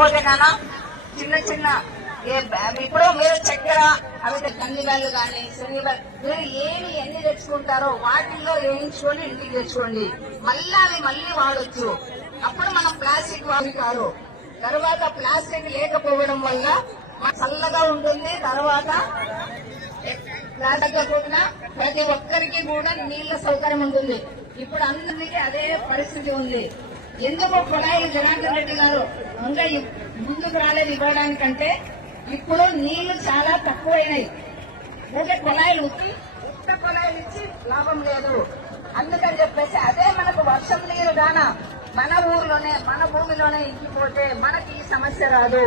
పోతే నాన్న చిన్న చిన్న ఇప్పుడు మీరు చక్కెర అవి కందిబెల్లు కానీ శనగబెల్లు మీరు ఏమి ఎన్ని తెచ్చుకుంటారో వాటిల్లో వేయించుకొని ఇంటికి తెచ్చుకోండి. మళ్ళీ అవి మళ్ళీ వాడొచ్చు అప్పుడు మనం ప్లాస్టిక్ వాడి కాదు. తర్వాత ప్లాస్టిక్ లేకపోవడం వల్ల చల్లగా ఉంటుంది. తర్వాత రాకపోయినా ప్రతి ఒక్కరికి కూడా నీళ్ళ సౌకర్యం ఉంటుంది. ఇప్పుడు అందరికీ అదే పరిస్థితి ఉంది. ఎందుకు కుళాయిలు జనార్దన్ రెడ్డి గారు ఇంకా ముందుకు రాలేదు ఇవ్వడానికంటే ఇప్పుడు నీళ్ళు చాలా తక్కువైనాయి. ఊరికే కొలాయిలు ఉత్త కొలాయిలు ఇచ్చి లాభం లేదు. అందుకని చెప్పేసి అదే మనకు వర్షం నీరు గాన మన ఊర్లోనే మన భూమిలోనే ఇంకిపోతే మనకి ఈ సమస్య రాదు.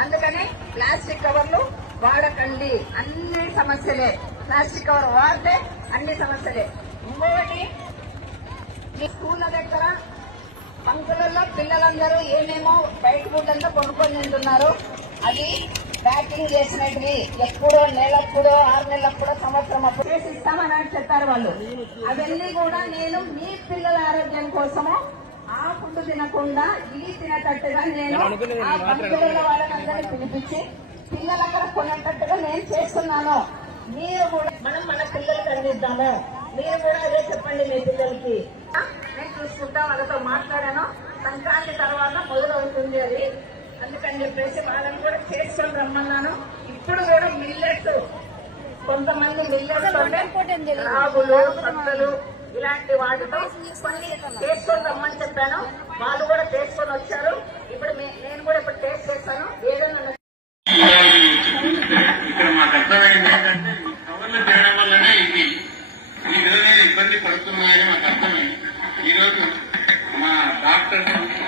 అందుకని ప్లాస్టిక్ కవర్లు వాడకండి. అన్ని సమస్యలే. ప్లాస్టిక్ కవర్ వాడితే అన్ని సమస్యలే. ఇంకొకటి మీ స్కూళ్ళ దగ్గర పంకులలో పిల్లలందరూ ఏమేమో బయట గుడ్డంతా కొనుక్కొని తింటున్నారు. అది ప్యాకింగ్ చేసినవి ఎప్పుడో నెలప్పుడో ఆరు నెలలప్పుడో సంవత్సరం అప్పుడు చేసి ఇస్తామని చెప్పారు వాళ్ళు. అవన్నీ కూడా నేను మీ పిల్లల ఆరోగ్యం కోసము ఆ ఫుడ్ తినకుండా ఇది తినేటట్టుగా నేను ఆ పంకులలో వాళ్ళనందరినీ పిలిపించి పిల్లలు అక్కడ కొనేటట్టుగా నేను చేస్తున్నాను. మీరు కూడా మనం మన పిల్లలకు అందిద్దాము. మీరు కూడా అదే చెప్పండి మీ పిల్లలకి. నేను చూసుకుంటా వాళ్ళతో మాట్లాడాను. సంక్రాంతి తర్వాత మొదలవుతుంది అది. అందుకని చెప్పేసి వాళ్ళని కూడా చేసుకొని రమ్మన్నాను. ఇప్పుడు కూడా మిల్లెట్స్ కొంతమంది మిల్లెట్స్ రాగులు సత్తలు ఇలాంటి వాటితో కొన్ని చేసుకొని రమ్మని చెప్పాను. వాళ్ళు కూడా చేసుకొని వచ్చారు. ఇప్పుడు నేను కూడా ఇప్పుడు టేస్ట్ చేస్తాను. ఈ